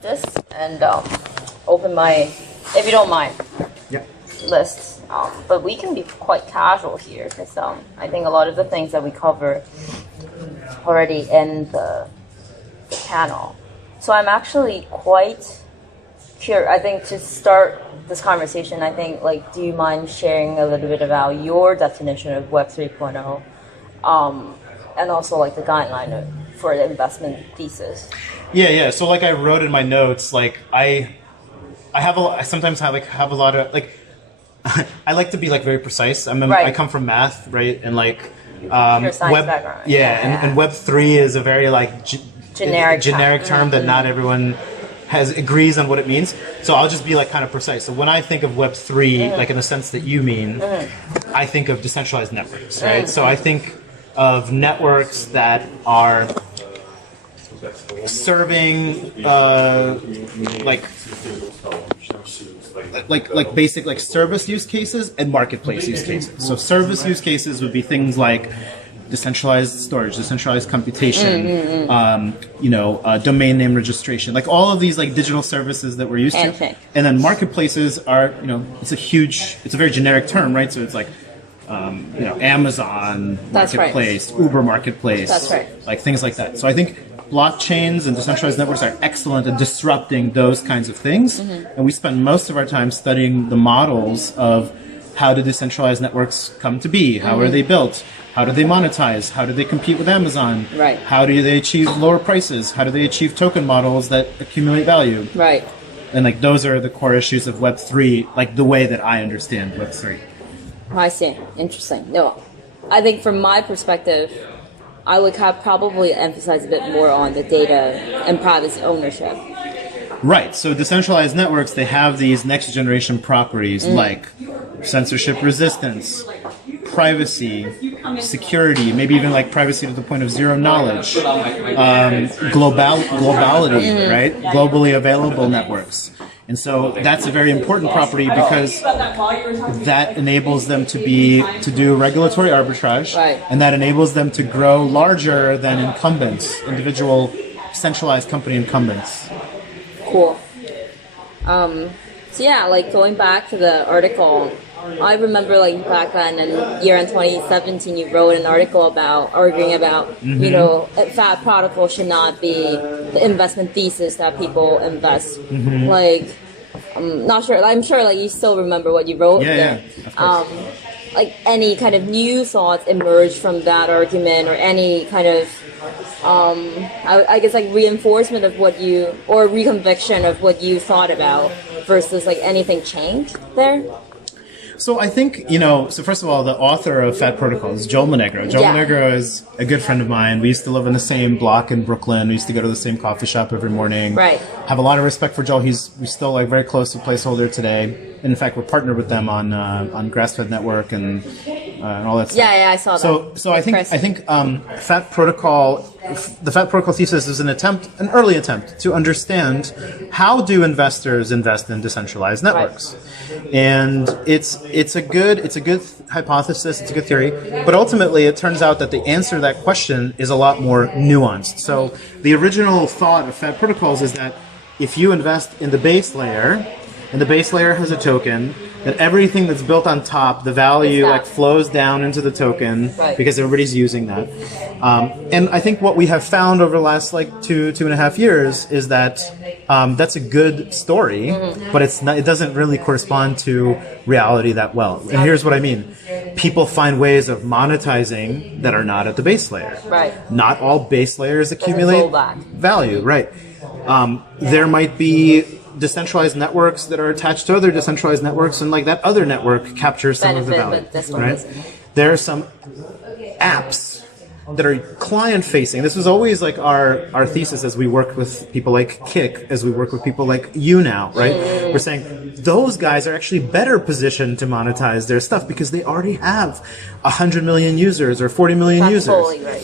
this and open my, if you don't mind, lists. But we can be quite casual here because I think a lot of the things that we cover already in the panel. So I'm actually quite curious. I think to start this conversation, I think do you mind sharing a little bit about your definition of Web 3.0, and also the guideline for the investment thesis? Yeah. So I wrote in my notes, I sometimes have a lot of I like to be very precise. I come from math, right? And your science background. And Web 3 is a very generic term that not everyone agrees on what it means. So I'll just be kind of precise. So when I think of Web 3, in the sense that you mean, I think of decentralized networks, right? So I think of networks that are serving basic service use cases and marketplace use cases. So service use cases would be things like decentralized storage, decentralized computation, domain name registration, all of these digital services that we're used to. And then marketplaces are, it's a very generic term, right? So it's Amazon marketplace, Uber marketplace, things like that. So I think blockchains and decentralized networks are excellent at disrupting those kinds of things. And we spend most of our time studying the models of how do decentralized networks come to be? How are they built? How do they monetize? How do they compete with Amazon? Right. How do they achieve lower prices? How do they achieve token models that accumulate value? Right. And those are the core issues of Web3, the way that I understand Web3. I see. Interesting. No, I think from my perspective, I would probably emphasize a bit more on the data and privacy ownership. Right. So decentralized networks, they have these next generation properties like censorship resistance, privacy, security, maybe even privacy to the point of zero knowledge, globality, right? Globally available networks. And so that's a very important property because that enables them to do regulatory arbitrage, and that enables them to grow larger than incumbents, individual centralized company incumbents. Cool. So yeah, going back to the article, I remember back then in year-end 2017, you wrote an article arguing about, FAT protocol should not be the investment thesis that people invest. I'm not sure. I'm sure you still remember what you wrote. Yeah. Of course. Any kind of new thoughts emerged from that argument, or any kind of I guess reinforcement of what you, or reconviction of what you thought about versus anything changed there? So I think, so first of all, the author of Fat Protocol is Joel Monegro. Joel Monegro is a good friend of mine. We used to live in the same block in Brooklyn. We used to go to the same coffee shop every morning. Right. Have a lot of respect for Joel. We're still very close to Placeholder today. And in fact, we're partnered with them on Grassfed Network and all that stuff. Yeah, I saw that. So I think Fat Protocol, the Fat Protocol thesis is an early attempt to understand how do investors invest in decentralized networks. Right. And it's a good hypothesis, it's a good theory, but ultimately it turns out that the answer to that question is a lot more nuanced. So the original thought of Fat Protocols is that if you invest in the base layer, and the base layer has a token, that everything that's built on top, the value flows down into the token because everybody's using that. And I think what we have found over the last 2.5 years is that that's a good story, but it doesn't really correspond to reality that well. And here's what I mean. People find ways of monetizing that are not at the base layer. Right. Not all base layers accumulate value. Right. There might be decentralized networks that are attached to other decentralized networks, and that other network captures some of the value. Right? There are some apps that are client-facing. This was always our thesis as we worked with people like Kik, as we work with people like you now, right? We're saying those guys are actually better positioned to monetize their stuff because they already have 100 million users or 40 million users. Totally right.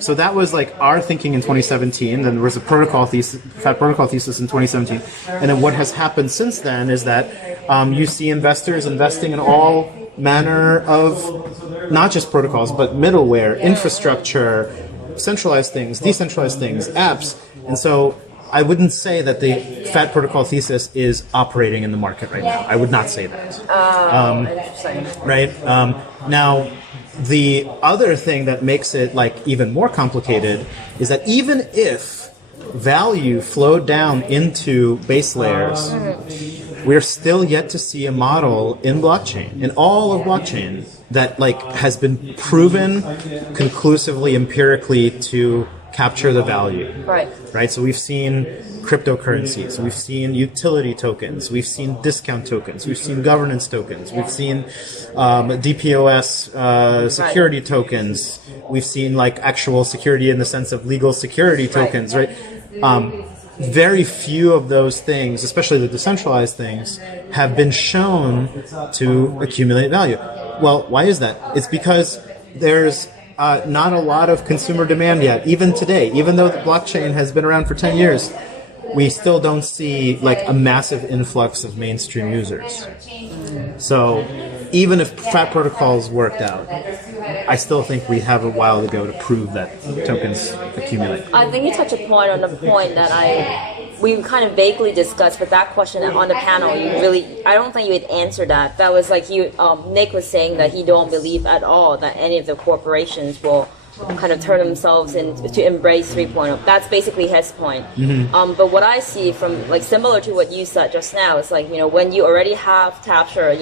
So that was our thinking in 2017. Then there was a Fat Protocol thesis in 2017. And then what has happened since then is that you see investors investing in all manner of not just protocols, but middleware, infrastructure, centralized things, decentralized things, apps. And so I wouldn't say that the Fat Protocol thesis is operating in the market right now. I would not say that. Interesting. Right? Now, the other thing that makes it like even more complicated is that even if value flowed down into base layers, we're still yet to see a model in blockchain, in all of blockchain, that like has been proven conclusively, empirically to capture the value. Right. So we've seen cryptocurrencies, we've seen utility tokens, we've seen discount tokens, we've seen governance tokens, we've seen DPoS security tokens, we've seen like actual security in the sense of legal security tokens, right? Very few of those things, especially the decentralized things, have been shown to accumulate value. Well, why is that? It's because there's not a lot of consumer demand yet. Even today, even though the blockchain has been around for 10 years, we still don't see like a massive influx of mainstream users. So even if Fat protocols worked out, I still think we have a while to go to prove that tokens accumulate. I think you touched a point on the point that we kind of vaguely discussed, but that question on the panel, I don't think you had answered that. That was like Nick was saying that he don't believe at all that any of the corporations will kind of turn themselves to embrace 3.0. That's basically his point. But what I see from like similar to what you said just now, it's like, when you already have captured,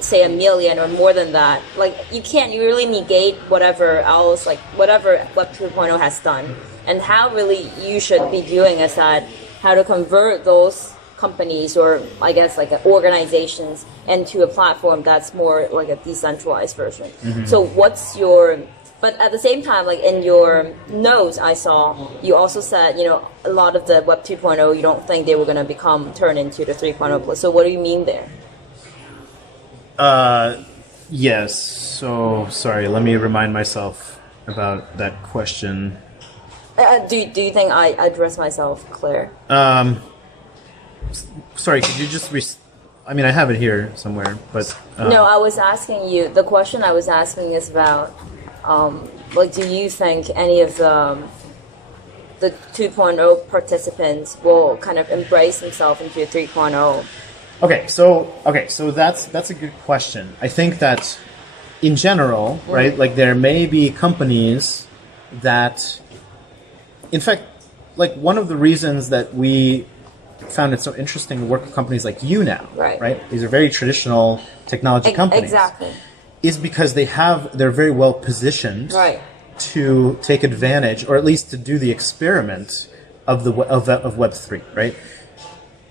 say 1 million or more than that, like you really negate whatever else, like whatever Web 2.0 has done. And how really you should be doing is that how to convert those companies or I guess like organizations into a platform that's more like a decentralized version. So but at the same time, like in your notes I saw, you also said, a lot of the Web 2.0, you don't think they were going to turn into the 3.0 plus. So what do you mean there? Yes. So, sorry, let me remind myself about that question. Do you think I addressed myself clear? Sorry, could you just I mean, I have it here somewhere, but... No, I was asking you, the question I was asking is about, like, do you think any of the 2.0 participants will kind of embrace themselves into 3.0? Okay, so that's a good question. I think that in general, right, like there may be companies that, in fact, like one of the reasons that we found it so interesting to work with companies like you now, right? These are very traditional technology companies. Exactly. Is because they're very well positioned to take advantage, or at least to do the experiment of Web3, right?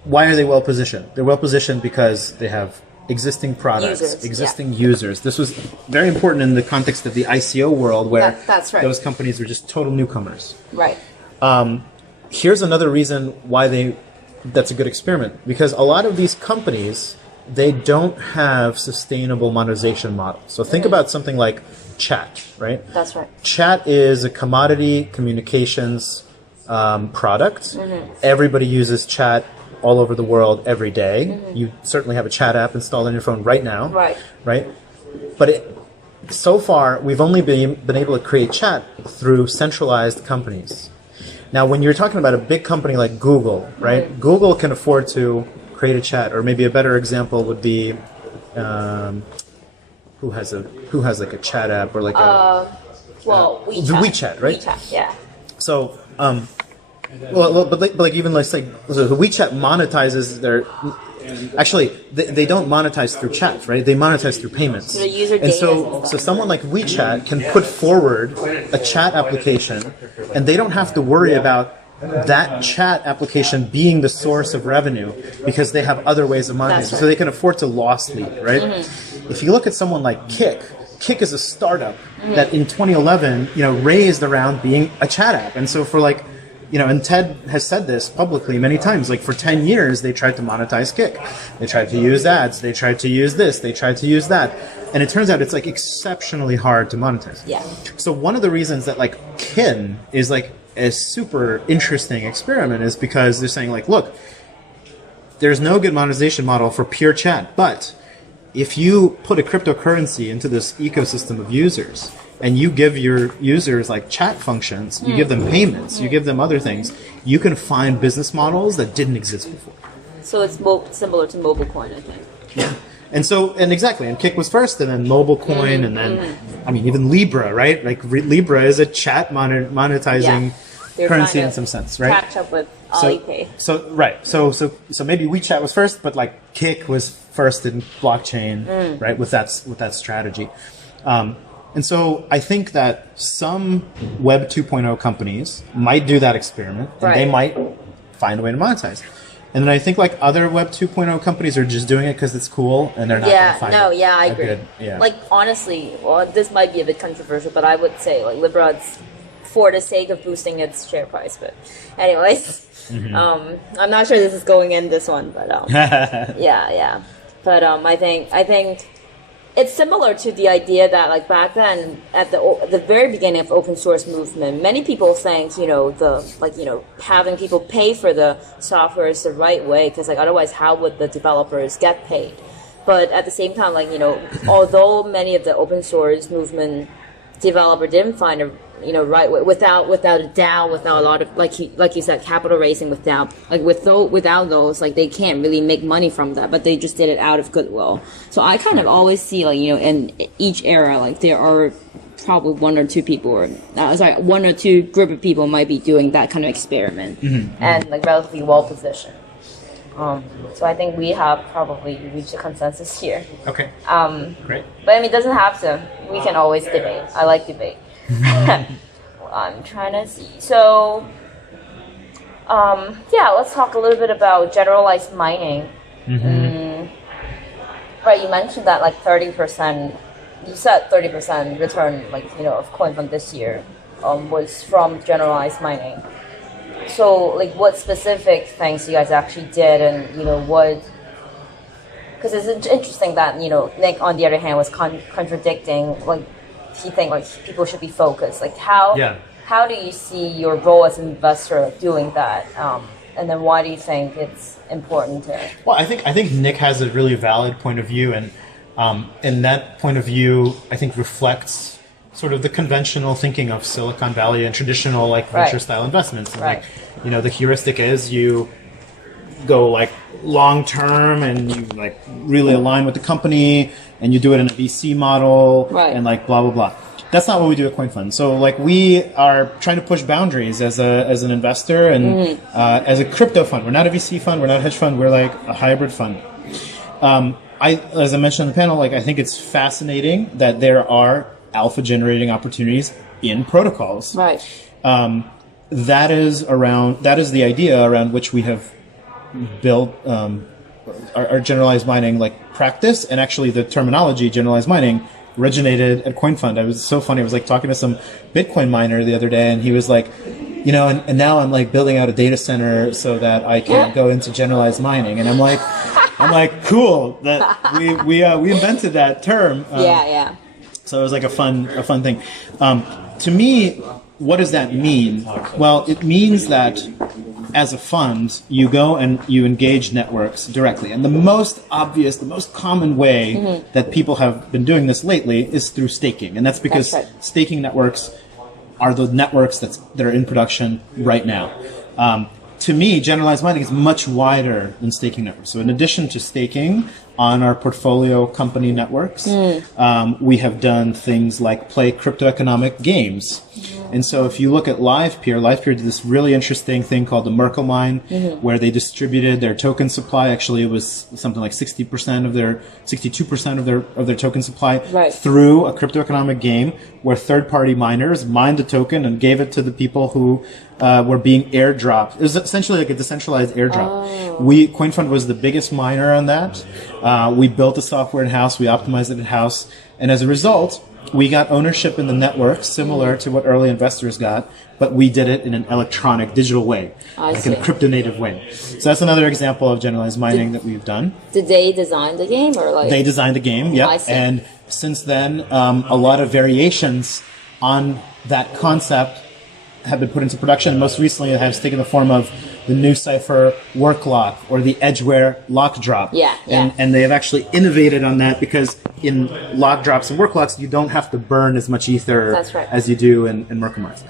Why are they well positioned? They're well positioned because they have existing products, existing users. This was very important in the context of the ICO world, where those companies were just total newcomers. Right. Here's another reason why that's a good experiment, because a lot of these companies, they don't have sustainable monetization models. So think about something like chat, right? That's right. Chat is a commodity communications product. Everybody uses chat all over the world every day. You certainly have a chat app installed on your phone right now. Right? But so far, we've only been able to create chat through centralized companies. Now, when you're talking about a big company like Google, right? Google can afford to create a chat, or maybe a better example would be who has like a chat app or like WeChat, right? WeChat, yeah. So, but even let's say WeChat monetizes their. Actually, they don't monetize through chat, right? They monetize through payments. So the user and so someone like WeChat can put forward a chat application, and they don't have to worry about that chat application being the source of revenue because they have other ways of monetizing. So they can afford to loss lead, right? If you look at someone like Kik is a startup that in 2011, raised around being a chat app, and so for like. And Ted has said this publicly many times, like for 10 years, they tried to monetize Kik. They tried to use ads. They tried to use this. They tried to use that. And it turns out it's like exceptionally hard to monetize. Yeah. So one of the reasons that like Kin is like a super interesting experiment is because they're saying like, look, there's no good monetization model for pure chat, but if you put a cryptocurrency into this ecosystem of users, and you give your users like chat functions, you give them payments, you give them other things, you can find business models that didn't exist before. So it's similar to mobile coin, I think. Yeah. And exactly, and Kik was first, and then mobile coin, and then, I mean, even Libra, right? Like Libra is a chat monetizing currency in some sense, right? Catch up with Alipay. So maybe WeChat was first, but like Kik was first in blockchain, right? With that strategy. And so I think that some Web 2.0 companies might do that experiment, and they might find a way to monetize. And then I think like other Web 2.0 companies are just doing it because it's cool, and they're not going to find I agree. good. Like honestly, well, this might be a bit controversial, but I would say like Libra's for the sake of boosting its share price. But anyways, I'm not sure this is going in this one, but yeah. But I think it's similar to the idea that like back then at the very beginning of open source movement, many people think having people pay for the software is the right way, because like otherwise how would the developers get paid? But at the same time, like although many of the open source movement developer didn't find a right way, without a DAO, without a lot of like you said, capital raising, without those, like they can't really make money from that, but they just did it out of goodwill. So I kind of always see like in each era, like there are probably one or two group of people might be doing that kind of experiment, and like relatively well positioned. So I think we have probably reached a consensus here. Okay. Great. But I mean, it doesn't have to. We can always debate. I like debate. I'm trying to see. So, let's talk a little bit about generalized mining. Right, you mentioned that like 30%. You said 30% return, of coin from this year, was from generalized mining. So, like, what specific things you guys actually did, and what? Because it's interesting that Nick, on the other hand, was contradicting. Like, he think like people should be focused. Like, how do you see your role as an investor doing that? And then why do you think it's important to? Well, I think Nick has a really valid point of view, and that point of view, I think, reflects sort of the conventional thinking of Silicon Valley and traditional like venture style investments. And, like, the heuristic is you go like long term and you like really align with the company, and you do it in a VC model, and like blah blah blah. That's not what we do at CoinFund. So like we are trying to push boundaries as an investor and as a crypto fund. We're not a VC fund. We're not a hedge fund. We're like a hybrid fund. As I mentioned on the panel, like I think it's fascinating that there are alpha generating opportunities in protocols. Right. That is the idea around which we have built our generalized mining like practice, and actually the terminology generalized mining originated at CoinFund. It was so funny. I was like talking to some Bitcoin miner the other day, and he was like, and now I'm like building out a data center so that I can go into generalized mining. And I'm like, cool. That we invented that term. So it was like a fun thing. To me, what does that mean? Well, it means that as a fund, you go and you engage networks directly. And the most obvious, the most common way that people have been doing this lately is through staking. And that's because staking networks are the networks that are in production right now. To me, generalized mining is much wider than staking networks. So in addition to staking on our portfolio company networks, we have done things like play crypto economic games. And so if you look at LivePeer did this really interesting thing called the Merkle mine, where they distributed their token supply. Actually, it was something like 62% of their token supply through a crypto economic game where third-party miners mined the token and gave it to the people who were being airdropped. It was essentially like a decentralized airdrop. CoinFund was the biggest miner on that. We built the software in-house. We optimized it in-house. And as a result, we got ownership in the network similar to what early investors got, but we did it in an electronic, digital way, in a crypto-native way. So that's another example of generalized mining that we've done. Did they design the game, or like? They designed the game, yeah. And since then, a lot of variations on that concept have been put into production. Most recently, it has taken the form of the new Cypher work lock or the Edgeware lock drop. And they have actually innovated on that because in lock drops and work locks, you don't have to burn as much ether as you do in Merkle Mines.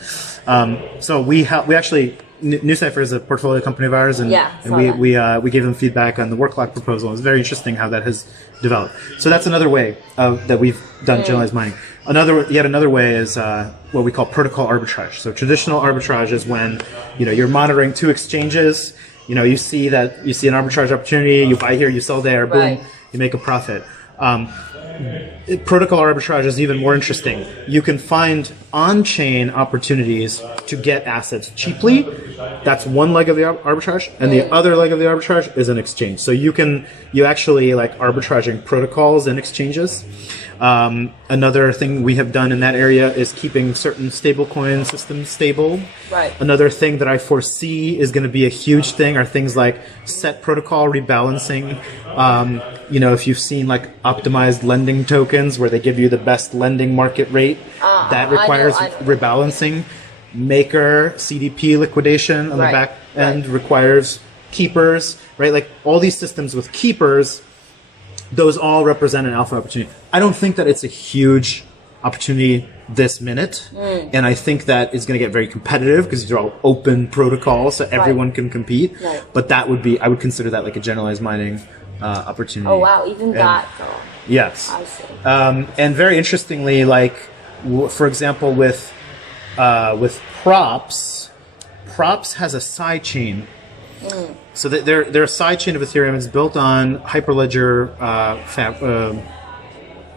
So we actually, NewCypher is a portfolio company of ours, and we gave them feedback on the work lock proposal. It's very interesting how that has developed. So that's another way that we've done generalized mining. Yet another way is what we call protocol arbitrage. So traditional arbitrage is when you're monitoring two exchanges. You see an arbitrage opportunity, you buy here, you sell there, boom, you make a profit. Protocol arbitrage is even more interesting. You can find on-chain opportunities to get assets cheaply. That's one leg of the arbitrage, and the other leg of the arbitrage is an exchange. So you actually like arbitraging protocols and exchanges. Another thing we have done in that area is keeping certain stablecoin systems stable. Right. Another thing that I foresee is going to be a huge thing are things like set protocol rebalancing. If you've seen like optimized lending tokens where they give you the best lending market rate, that requires rebalancing. Maker CDP liquidation on the back end requires keepers, right? Like all these systems with keepers, those all represent an alpha opportunity. I don't think that it's a huge opportunity this minute, and I think that it's going to get very competitive because these are all open protocols, so everyone can compete. Right. But I would consider that like a generalized mining opportunity. Oh wow, even that though. Yes. I see. And very interestingly, like for example, with props has a side chain. So they're a side chain of Ethereum. It's built on Hyperledger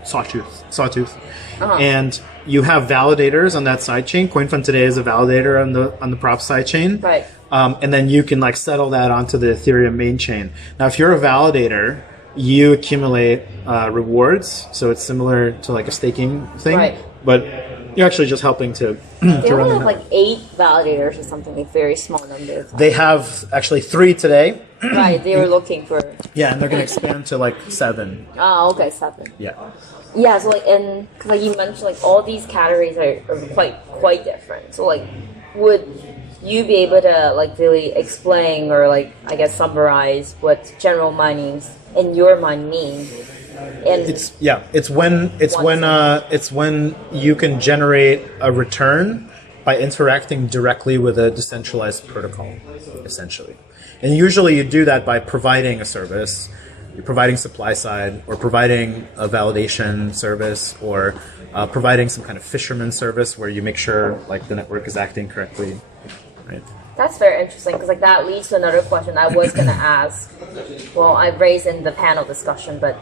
Sawtooth. And you have validators on that side chain. CoinFund today is a validator on the prop side chain. Right. And then you can like settle that onto the Ethereum main chain. Now, if you're a validator, you accumulate rewards. So it's similar to like a staking thing. Right. But you're actually just helping to they only have like 8 validators or something, like very small numbers. They have actually 3 today. Right, they were looking for. Yeah, and they're going to expand to like 7. Oh, okay, 7. Yeah. Yeah, so like, and because like you mentioned, like all these categories are quite different. So like, would you be able to like really explain or like I guess summarize what general mining in your mind mean? And it's when you can generate a return by interacting directly with a decentralized protocol, essentially. And usually you do that by providing a service. You're providing supply side, or providing a validation service, or providing some kind of fisherman service where you make sure like the network is acting correctly. Right. That's very interesting because like that leads to another question I was gonna ask. Well, I raised in the panel discussion, but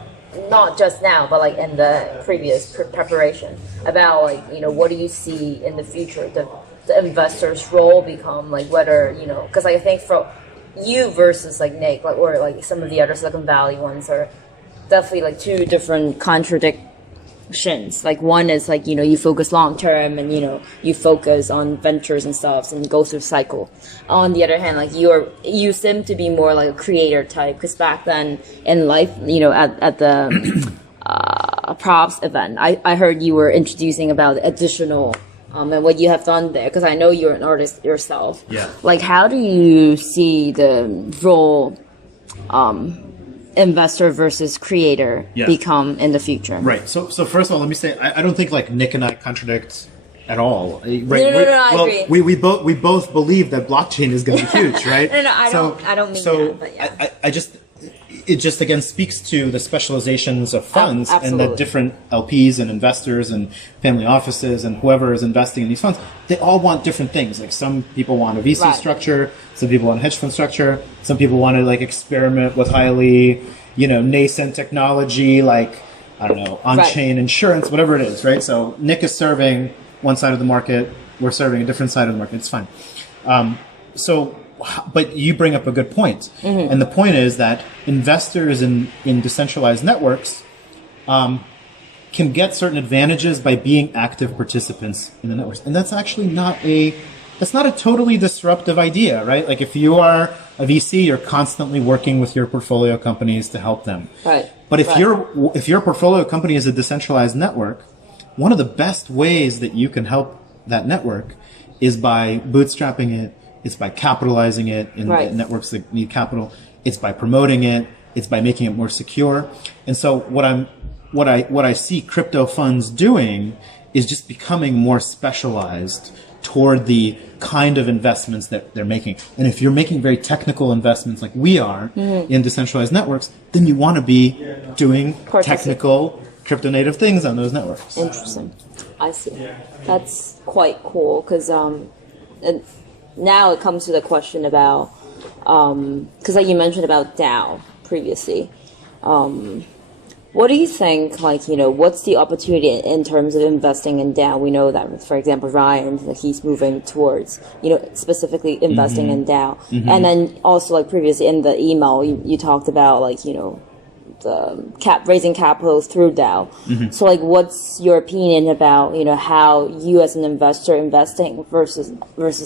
not just now, but like in the previous preparation about like what do you see in the future the investor's role become, like whether because I think for you versus like Nick or like some of the other Silicon Valley ones are definitely like 2 different contradictions. Like one is like you focus long term and you focus on ventures and stuff and go through cycle. On the other hand, like you seem to be more like a creator type because back then in life at the props event I heard you were introducing about additional and what you have done there, because I know you're an artist yourself. Yeah. Like, how do you see the role investor versus creator become in the future? Right. So first of all, let me say I don't think like Nick and I contradict at all. Right? No, I agree. We both believe that blockchain is going to be huge, right? I don't mean that. But yeah. It just again speaks to the specializations of funds and the different LPs and investors and family offices and whoever is investing in these funds. They all want different things. Like some people want a VC structure, some people want a hedge fund structure, some people want to like experiment with highly, nascent technology, like I don't know, on-chain insurance, whatever it is, right? So Nick is serving one side of the market, we're serving a different side of the market. It's fine. But you bring up a good point. And the point is that investors in decentralized networks can get certain advantages by being active participants in the networks. And that's actually not a totally disruptive idea, right? Like if you are a VC, you're constantly working with your portfolio companies to help them. Right. But if your portfolio company is a decentralized network, one of the best ways that you can help that network is by bootstrapping it. It's by capitalizing it in networks that need capital. It's by promoting it. It's by making it more secure. And so what I'm what I see crypto funds doing is just becoming more specialized toward the kind of investments that they're making. And if you're making very technical investments like we are in decentralized networks, then you want to be doing technical crypto native things on those networks. Interesting. I see. That's quite cool because and now it comes to the question about because like you mentioned about DAO previously. What do you think, like, you know, what's the opportunity in terms of investing in DAO? We know that, for example, Ryan, he's moving towards, you know, specifically investing in DAO. And then also, like, previously in the email, you talked about, like, you know, the raising capital through DAO. So, like, what's your opinion about, you know, how you as an investor investing versus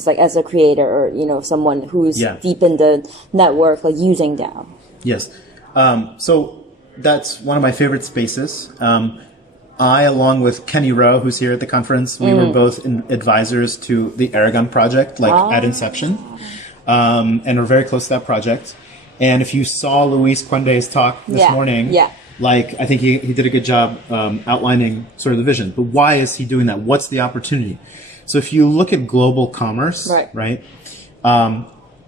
like, as a creator or, you know, someone who's deep in the network, like, using DAO? Yes. So that's one of my favorite spaces. I, along with Kenny Rowe, who's here at the conference, we were both advisors to the Aragon project, like at inception, and are very close to that project. And if you saw Luis Quende's talk this morning, like I think he did a good job outlining sort of the vision. But why is he doing that? What's the opportunity? So if you look at global commerce, right?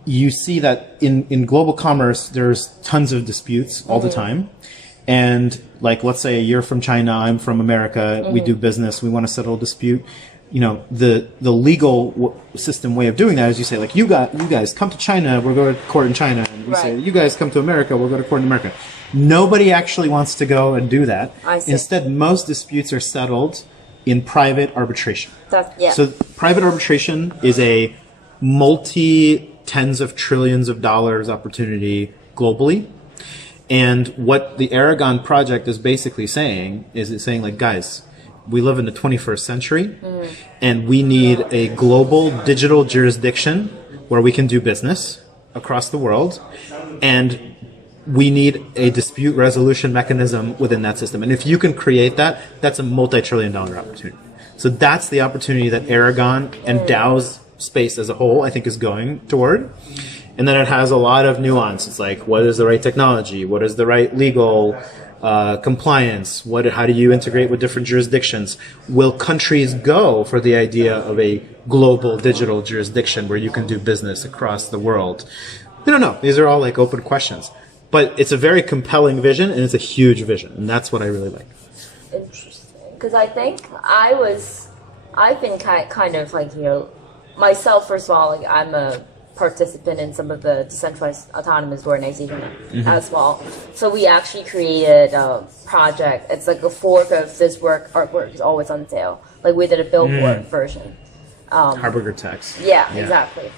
You see that in global commerce, there's tons of disputes all the time. And like, let's say you're from China, I'm from America, we do business, we want to settle a dispute. You know, the legal system way of doing that is you say, like, you guys come to China, we'll go to court in China. And we say, you guys come to America, we'll go to court in America. Nobody actually wants to go and do that. Instead, most disputes are settled in private arbitration. So private arbitration is a multi-tens of trillions of dollars opportunity globally. And what the Aragon project is basically saying is it's saying, like, guys, we live in the 21st century and we need a global digital jurisdiction where we can do business across the world. And we need a dispute resolution mechanism within that system. And if you can create that, that's a multi-trillion-dollar opportunity. So that's the opportunity that Aragon and DAO's space as a whole, I think, is going toward. And then it has a lot of nuance. It's like, what is the right technology? What is the right legal compliance? How do you integrate with different jurisdictions? Will countries go for the idea of a global digital jurisdiction where you can do business across the world? I don't know. These are all like open questions. But it's a very compelling vision, and it's a huge vision. And that's what I really like. Interesting. Because I think I've been kind of like, you know, myself, first of all, like, I'm a participant in some of the decentralized autonomous organization as well. So we actually created a project. It's like a fork of this artwork is always on sale. Like, we did a billboard version. Harburger text. Yeah, exactly.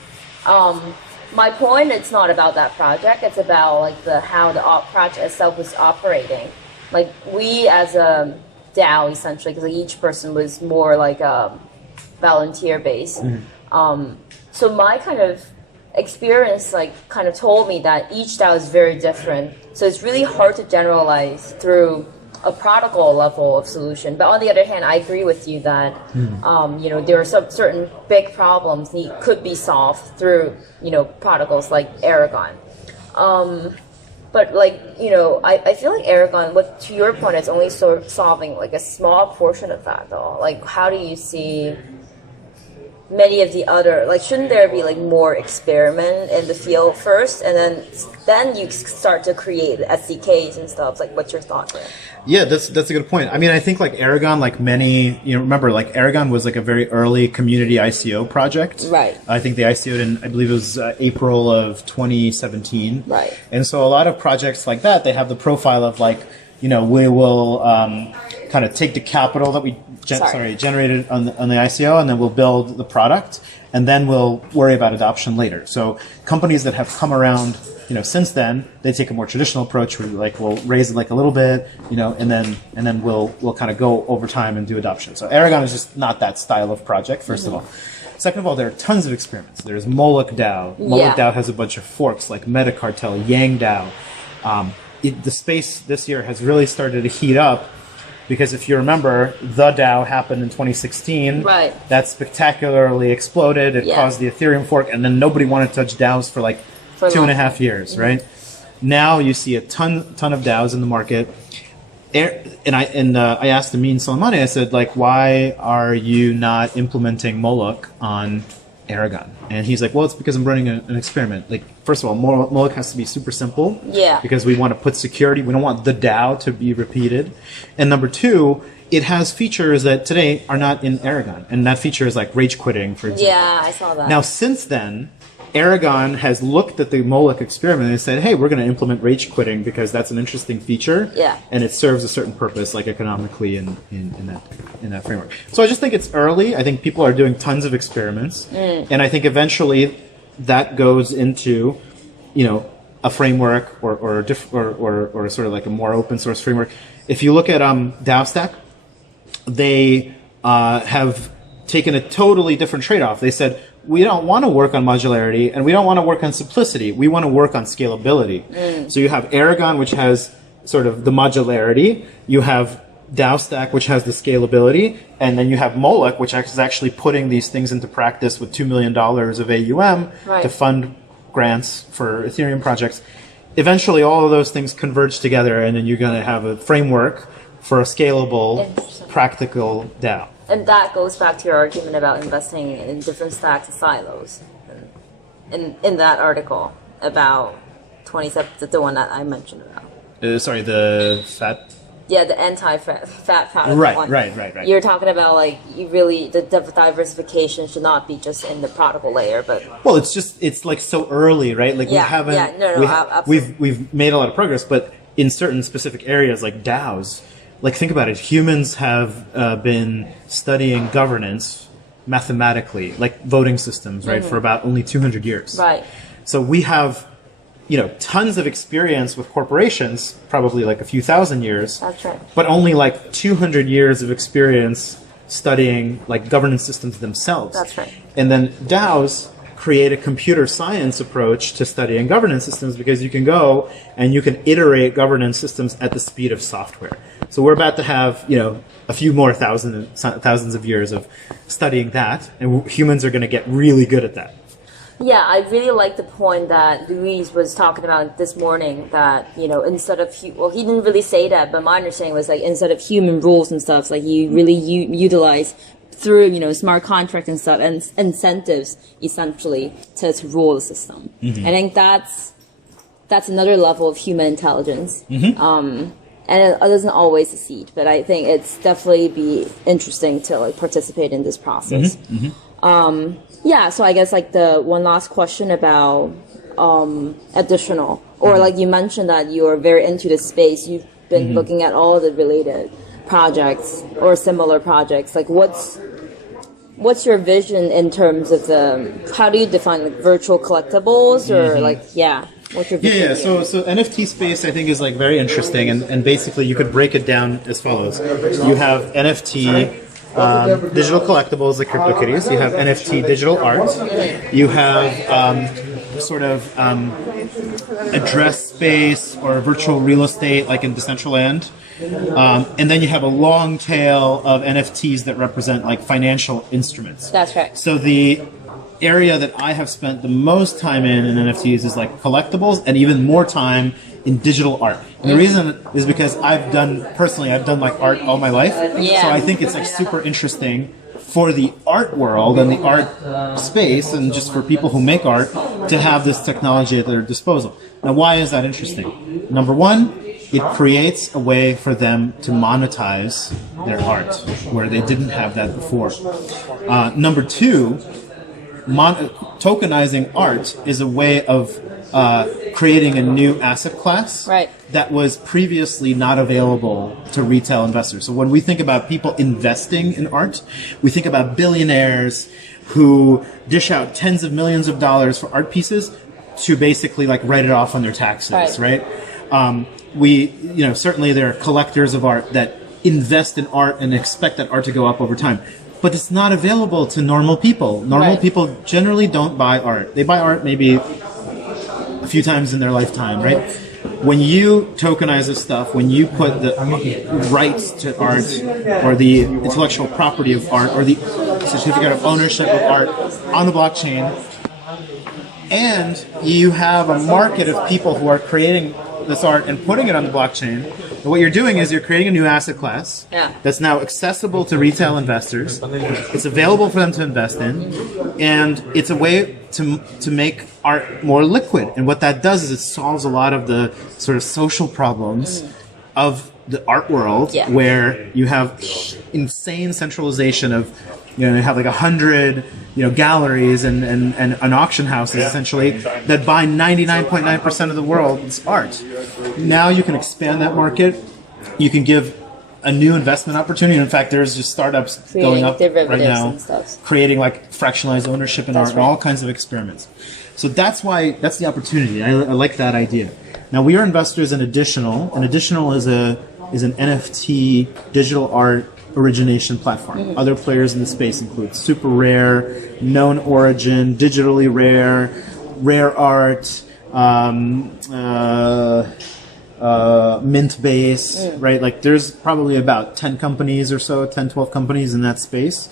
My point, it's not about that project. It's about like how the project itself was operating. Like, we as a DAO, essentially, because like each person was more like volunteer based. So my kind of experience like kind of told me that each DAO is very different. So it's really hard to generalize through a protocol level of solution. But on the other hand, I agree with you that you know, there are some certain big problems that could be solved through, you know, protocols like Aragon. But like, you know, I feel like Aragon, what to your point, is only solving like a small portion of that though. Like, how do you see many of the other, like, shouldn't there be like more experiment in the field first, and then you start to create SDKs and stuff? Like, what's your thought there? Yeah, that's a good point. I mean, I think like Aragon, like many, you know, remember like Aragon was like a very early community ICO project. Right. I think they ICO'd in, I believe it was April of 2017. Right. And so a lot of projects like that, they have the profile of like, you know, we will kind of take the capital that we generated on the ICO, and then we'll build the product, and then we'll worry about adoption later. So companies that have come around, you know, since then, they take a more traditional approach where like we'll raise it like a little bit, you know, and then we'll kind of go over time and do adoption. So Aragon is just not that style of project, first of all. Second of all, there are tons of experiments. There's Moloch DAO. Moloch DAO has a bunch of forks like Metacartel, Yang DAO. The space this year has really started to heat up because if you remember, the DAO happened in 2016. Right. That spectacularly exploded. It caused the Ethereum fork, and then nobody wanted to touch DAOs for like 2.5 years, right? Now you see a ton of DAOs in the market. I asked Amin Soleimani, I said, like, why are you not implementing Moloch on Aragon? And he's like, well, it's because I'm running an experiment. Like, first of all, Moloch has to be super simple. Yeah. Because we want to put security. We don't want the DAO to be repeated. And number two, it has features that today are not in Aragon. And that feature is like rage quitting, for example. Yeah, I saw that. Now, since then, Aragon has looked at the Moloch experiment and said, hey, we're going to implement rage quitting because that's an interesting feature. Yeah. And it serves a certain purpose, like economically in that framework. So I just think it's early. I think people are doing tons of experiments. And I think eventually that goes into, a framework or sort of like a more open source framework. If you look at DAOstack, they have taken a totally different trade-off. They said, we don't want to work on modularity and we don't want to work on simplicity. We want to work on scalability. So you have Aragon, which has sort of the modularity. You have DAOstack, which has the scalability. And then you have Moloch, which is actually putting these things into practice with $2 million of AUM to fund grants for Ethereum projects. Eventually, all of those things converge together, and then you're going to have a framework for a scalable, practical DAO. And that goes back to your argument about investing in different stacks and silos. In that article about 27, the one that I mentioned about. Sorry, the fat. Yeah, the anti-fat powder one. Right. You're talking about like the diversification should not be just in the protocol layer, but well, it's like so early, right? Like we haven't. We've made a lot of progress, but in certain specific areas like DAOs, like think about it. Humans have been studying governance mathematically, like voting systems, right, for about only 200 years. Right. So we have tons of experience with corporations, probably like a few thousand years. That's right. But only like 200 years of experience studying like governance systems themselves. That's right. And then DAOs create a computer science approach to studying governance systems because you can go and you can iterate governance systems at the speed of software. So we're about to have, a few more thousands of years of studying that, and humans are going to get really good at that. Yeah, I really like the point that Luis was talking about this morning that, instead of, he didn't really say that, but my understanding was like instead of human rules and stuff, like you really utilize through, smart contracts and stuff and incentives essentially to rule the system. I think that's another level of human intelligence. And it doesn't always succeed, but I think it's definitely be interesting to like participate in this process. Yeah, so I guess like the one last question about additional, or like you mentioned that you are very into this space. You've been looking at all the related projects or similar projects. Like what's your vision in terms of how do you define like virtual collectibles or what's your vision? So NFT space I think is like very interesting, and basically you could break it down as follows. You have NFT digital collectibles like CryptoKitties. You have NFT digital art. You have address space or virtual real estate like in Decentraland. And then you have a long tail of NFTs that represent like financial instruments. That's right. So the area that I have spent the most time in NFTs is like collectibles, and even more time in digital art. And the reason is because I've done like art all my life. Yeah. So I think it's like super interesting for the art world and the art space, and just for people who make art, to have this technology at their disposal. Now, why is that interesting? Number one, it creates a way for them to monetize their art where they didn't have that before. Number two, tokenizing art is a way of creating a new asset class that was previously not available to retail investors. So when we think about people investing in art, we think about billionaires who dish out tens of millions of dollars for art pieces to basically like write it off on their taxes, right? Certainly there are collectors of art that invest in art and expect that art to go up over time. But it's not available to normal people. Normal people generally don't buy art. They buy art maybe a few times in their lifetime, right? When you tokenize this stuff, when you put the rights to art or the intellectual property of art or the certificate of ownership of art on the blockchain, and you have a market of people who are creating this art and putting it on the blockchain, and what you're doing is you're creating a new asset class that's now accessible to retail investors. It's available for them to invest in, and it's a way to make art more liquid. And what that does is it solves a lot of the sort of social problems of the art world, where you have insane centralization of, you have like 100, galleries and auction houses essentially that buy 99.9% of the world's art. Now you can expand that market. You can give a new investment opportunity. In fact, there's just startups going up right now, creating like fractionalized ownership in art and all kinds of experiments. So that's the opportunity. I like that idea. Now we are investors in Additional, and Additional is an NFT digital art origination platform. Other players in the space include Super Rare, Known Origin, Digitally Rare, Rare Art, Mint Base, right? Like there's probably about 10 companies or so, 10, 12 companies in that space.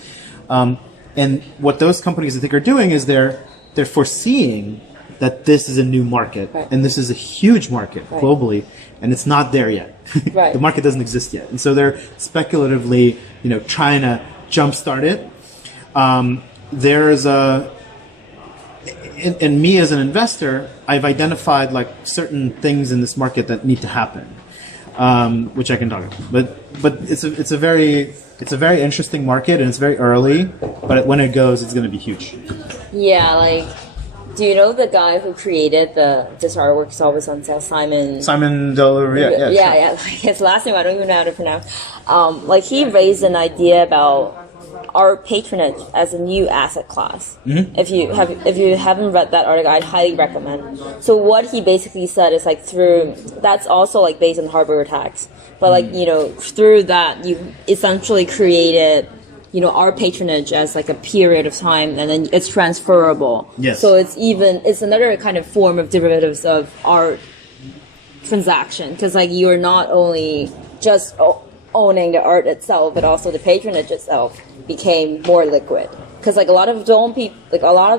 And what those companies I think are doing is they're foreseeing that this is a new market, and this is a huge market globally, and it's not there yet. The market doesn't exist yet, and so they're speculatively, trying to jumpstart it. There's and me as an investor, I've identified like certain things in this market that need to happen, which I can talk about. But it's a very interesting market, and it's very early. But when it goes, it's going to be huge. Yeah, like. Do you know the guy who created this artwork is always on sale, Simon Del Yeah. Like his last name I don't even know how to pronounce. Like he raised an idea about art patronage as a new asset class. If you haven't read that article, I'd highly recommend. So what he basically said is like that's also like based on hardware tax, but like through that you essentially created art patronage as like a period of time, and then it's transferable. Yes. So it's another kind of form of derivatives of art transaction, because like you're not only just owning the art itself, but also the patronage itself became more liquid. Because like a lot of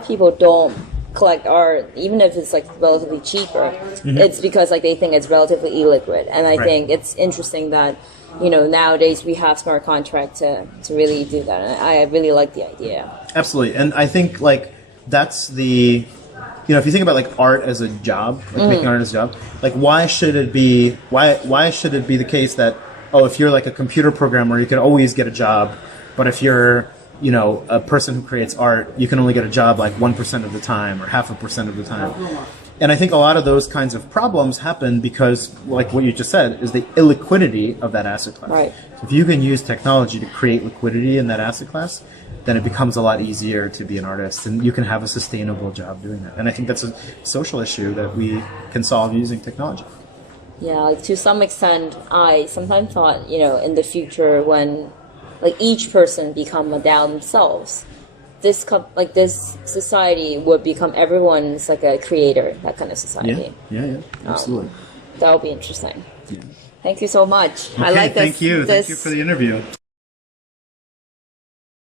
people don't collect art, even if it's like relatively cheaper. It's because like they think it's relatively illiquid, and I think it's interesting that. Nowadays we have smart contracts to really do that, and I really like the idea. Absolutely, and I think like that's the, if you think about like art as a job, like making art as a job, like why should it be the case that if you're like a computer programmer, you can always get a job, but if you're a person who creates art, you can only get a job like 1% of the time or 0.5% of the time. And I think a lot of those kinds of problems happen because, like what you just said, is the illiquidity of that asset class. Right. So if you can use technology to create liquidity in that asset class, then it becomes a lot easier to be an artist, and you can have a sustainable job doing that. And I think that's a social issue that we can solve using technology. Yeah, like to some extent, I sometimes thought, in the future when, like each person become a DAO themselves, this society would become everyone's like a creator, that kind of society. Yeah, absolutely. That would be interesting. Yeah. Thank you so much. Okay, I like this. Thank you for the interview.